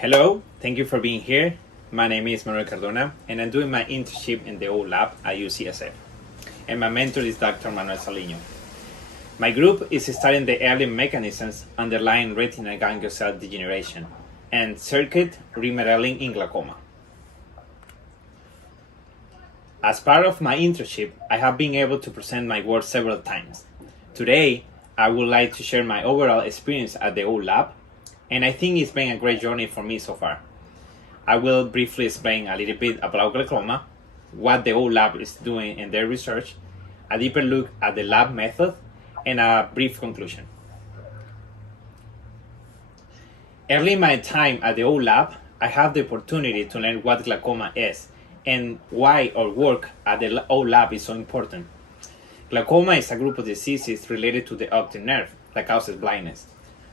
Hello, thank you for being here. My name is Manuel Cardona, and I'm doing my internship in the Ou Lab at UCSF. And my mentor is Dr. Manuel Cardona. My group is studying the early mechanisms underlying retinal ganglion cell degeneration and circuit remodeling in glaucoma. As part of my internship, I have been able to present my work several times. Today, I would like to share my overall experience at the Ou Lab, and I think it's been a great journey for me so far. I will briefly explain a little bit about glaucoma, what the Ou Lab is doing in their research, a deeper look at the lab method, and a brief conclusion. Early in my time at the Ou Lab, I had the opportunity to learn what glaucoma is and why our work at the Ou Lab is so important. Glaucoma is a group of diseases related to the optic nerve that causes blindness.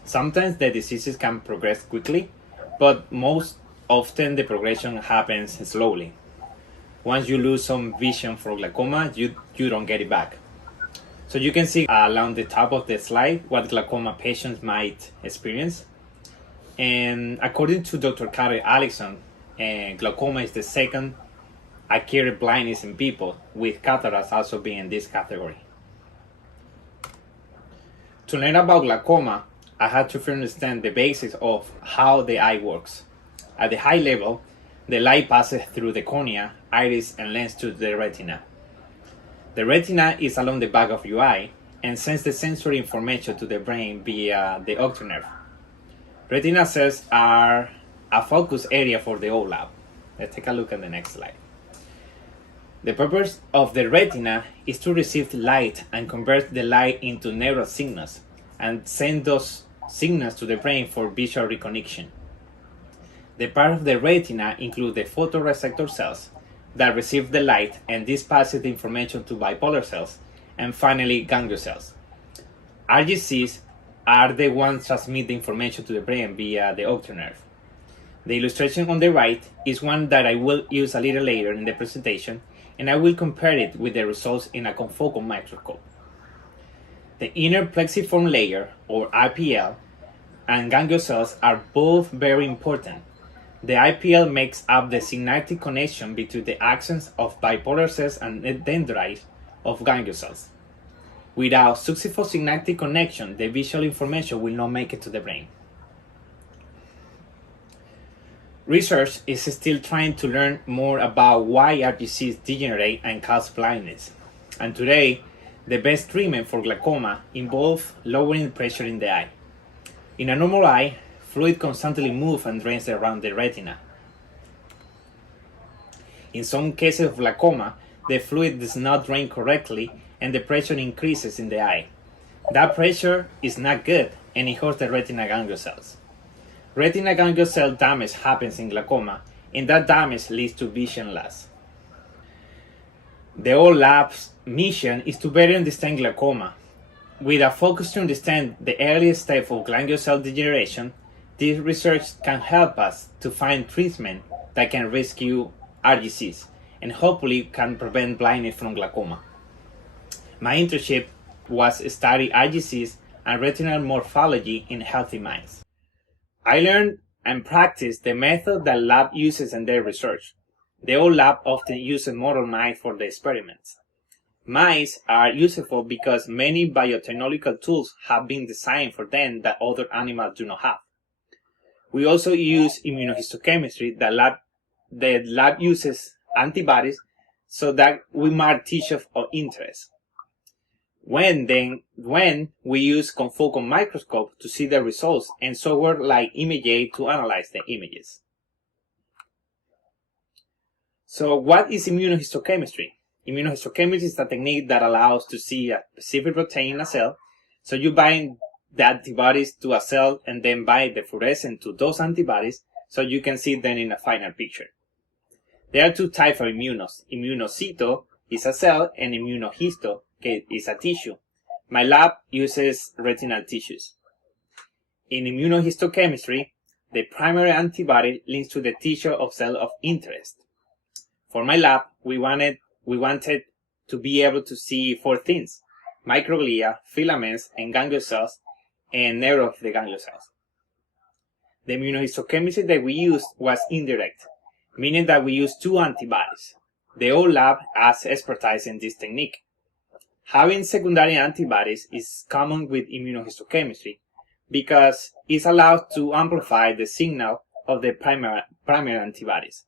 Sometimes the diseases can progress quickly, but most often the progression happens slowly. Once you lose some vision for glaucoma, you don't get it back. So you can see along the top of the slide what glaucoma patients might experience. And according to Dr. Carrie Allison, glaucoma is the second acquired blindness in people, with cataracts also being in this category. To learn about glaucoma, I had to understand the basics of how the eye works. At the high level, the light passes through the cornea, iris, and lens to the retina. The retina is along the back of your eye and sends the sensory information to the brain via the optic nerve. Retina cells are a focus area for the Ou Lab. Let's take a look at the next slide. The purpose of the retina is to receive light and convert the light into neural signals and send those signals to the brain for visual recognition. The part of the retina include the photoreceptor cells that receive the light, and this passes the information to bipolar cells, and finally ganglion cells. RGCs are the ones transmit the information to the brain via the optic nerve. The illustration on the right is one that I will use a little later in the presentation, and I will compare it with the results in a confocal microscope. The inner plexiform layer, or IPL, and ganglion cells are both very important. The IPL makes up the synaptic connection between the axons of bipolar cells and the dendrites of ganglion cells. Without successful synaptic connection, the visual information will not make it to the brain. Research is still trying to learn more about why RGCs degenerate and cause blindness. And today, the best treatment for glaucoma involves lowering the pressure in the eye. In a normal eye, fluid constantly moves and drains around the retina. In some cases of glaucoma, the fluid does not drain correctly and the pressure increases in the eye. That pressure is not good and it hurts the retinal ganglion cells. Retinal ganglion cell damage happens in glaucoma, and that damage leads to vision loss. The Ou Lab's mission is to better understand glaucoma. With a focus to understand the earliest step of ganglion cell degeneration, this research can help us to find treatment that can rescue RGCs and hopefully can prevent blindness from glaucoma. My internship was study RGCs and retinal morphology in healthy mice. I learned and practiced the method that lab uses in their research. The Ou Lab often uses model mice for the experiments. Mice are useful because many biotechnological tools have been designed for them that other animals do not have. We also use immunohistochemistry. The lab uses antibodies so that we mark tissues of interest. When we use confocal microscope to see the results and software like ImageAid to analyze the images. So what is immunohistochemistry? Immunohistochemistry is a technique that allows to see a specific protein in a cell. So you bind the antibodies to a cell and then bind the fluorescent to those antibodies so you can see them in a final picture. There are two types of immunos. Immunocyto is a cell and immunohisto is a tissue. My lab uses retinal tissues. In immunohistochemistry, the primary antibody links to the tissue of cell of interest. For my lab, we wanted to be able to see four things: microglia, filaments, and ganglion cells, and nerve of the ganglion cells. the immunohistochemistry that we used was indirect, meaning that we used two antibodies. The Ou Lab has expertise in this technique. Having secondary antibodies is common with immunohistochemistry because it's allowed to amplify the signal of the primary antibodies.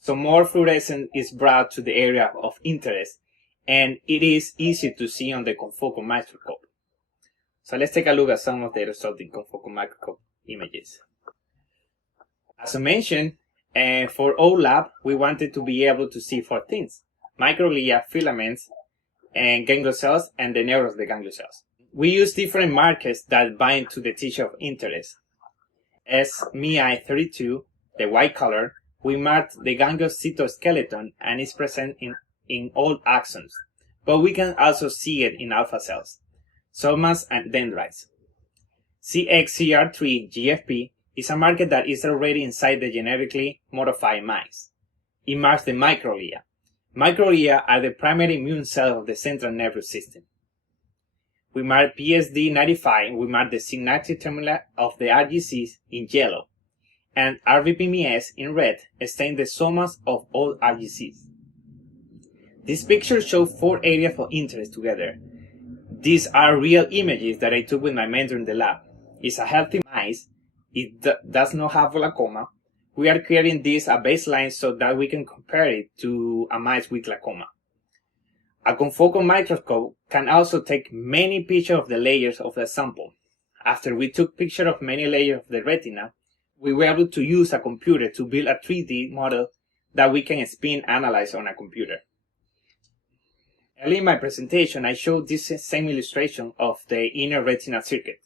So more fluorescence is brought to the area of interest, and it is easy to see on the confocal microscope. So let's take a look at some of the resulting confocal microscope images. As I mentioned, for Ou Lab, we wanted to be able to see four things: microglia, filaments, and ganglion cells, and the neurons of the ganglion cells. We use different markers that bind to the tissue of interest. As MI32, the white color, we marked the ganglion cytoskeleton and is present in all axons, but we can also see it in alpha cells, somas, and dendrites. CXCR3 GFP is a marker that is already inside the genetically modified mice. It marks the microglia. Microglia are the primary immune cells of the central nervous system. We mark PSD95, we mark the synaptic terminal of the RGCs in yellow, and RBPMS in red stain the somas of all RGCs. This picture shows four areas of interest together. These are real images that I took with my mentor in the lab. It's a healthy mice. It does not have glaucoma. We are creating this a baseline so that we can compare it to a mice with glaucoma. A confocal microscope can also take many pictures of the layers of the sample. After we took pictures of many layers of the retina, we were able to use a computer to build a 3D model that we can spin analyze on a computer. Early in my presentation, I showed this same illustration of the inner retina circuit.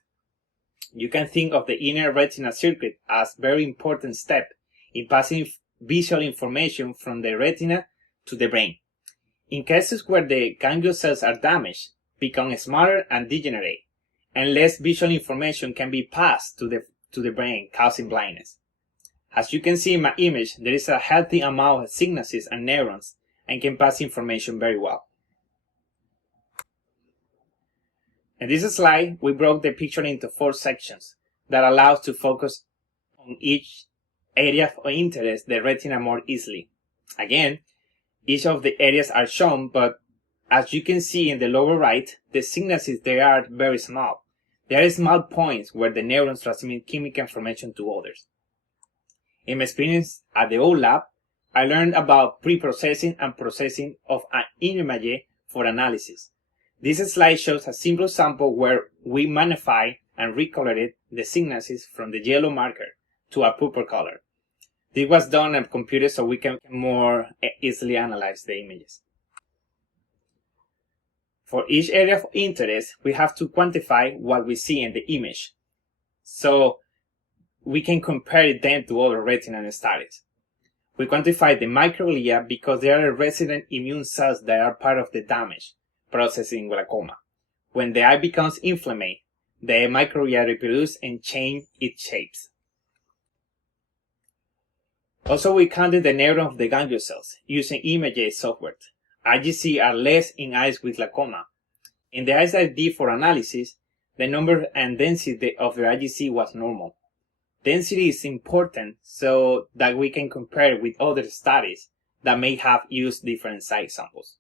You can think of the inner retina circuit as a very important step in passing visual information from the retina to the brain. In cases where the ganglion cells are damaged, become smaller and degenerate, and less visual information can be passed to the brain, causing blindness. As you can see in my image, there is a healthy amount of synapses and neurons and can pass information very well. In this slide, we broke the picture into four sections that allows to focus on each area of interest the retina more easily. Again, each of the areas are shown, but as you can see in the lower right, the synapses they are very small. There are small points where the neurons transmit chemical information to others. In my experience at the Ou Lab, I learned about pre-processing and processing of an image for analysis. This slide shows a simple sample where we magnify and recolored the synapses from the yellow marker to a purple color. This was done on a computer so we can more easily analyze the images. For each area of interest, we have to quantify what we see in the image, so we can compare them to other retinal studies. We quantify the microglia because they are resident immune cells that are part of the damage process in glaucoma. When the eye becomes inflamed, the microglia reproduce and change its shapes. Also, we counted the neuron of the ganglion cells using imaging software. RGC are less in eyes with glaucoma. In the eyes I did for analysis, the number and density of the RGC was normal. Density is important so that we can compare with other studies that may have used different size samples.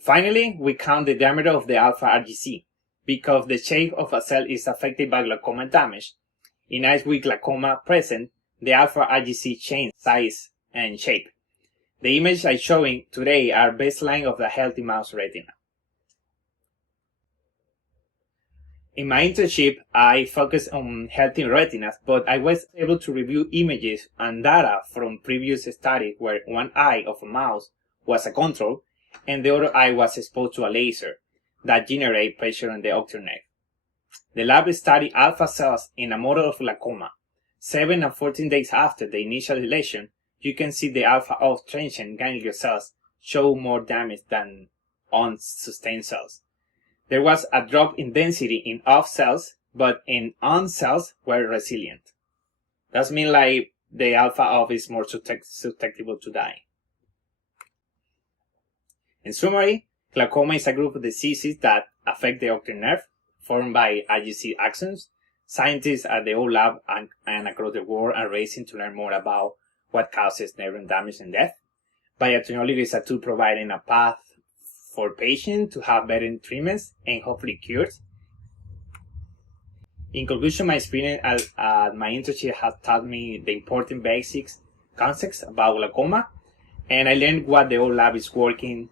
Finally, we count the diameter of the alpha RGC. Because the shape of a cell is affected by glaucoma damage, in eyes with glaucoma present, the alpha RGC changes size and shape. The images I'm showing today are baseline of the healthy mouse retina. In my internship, I focused on healthy retinas, but I was able to review images and data from previous studies where one eye of a mouse was a control and the other eye was exposed to a laser that generated pressure on the optic nerve. The lab studied alpha cells in a model of glaucoma. 7 and 14 days after the initial lesion, you can see the alpha of transient ganglion cells show more damage than on sustained cells. There was a drop in density in off cells, but in on cells were resilient. That means like the alpha of is more susceptible to die. In summary, glaucoma is a group of diseases that affect the optic nerve, formed by RGC axons. Scientists at the Ou Lab and across the world are racing to learn more about what causes neuron damage and death. Biotechnology is a tool providing a path for patients to have better treatments and hopefully cures. In conclusion, my experience at my internship has taught me the important basics concepts about glaucoma, and I learned what the Ou Lab is working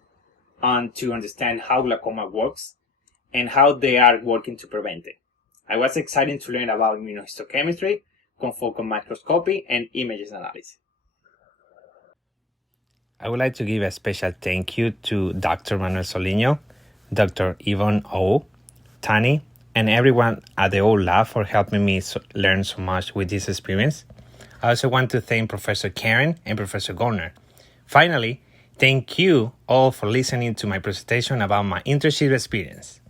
on to understand how glaucoma works and how they are working to prevent it. I was excited to learn about immunohistochemistry, confocal microscopy, and images analysis. I would like to give a special thank you to Dr. Manuel Solino, Dr. Yvonne O, Tani, and everyone at the Ou Lab for helping me learn so much with this experience. I also want to thank Professor Karen and Professor Garner. Finally, thank you all for listening to my presentation about my internship experience.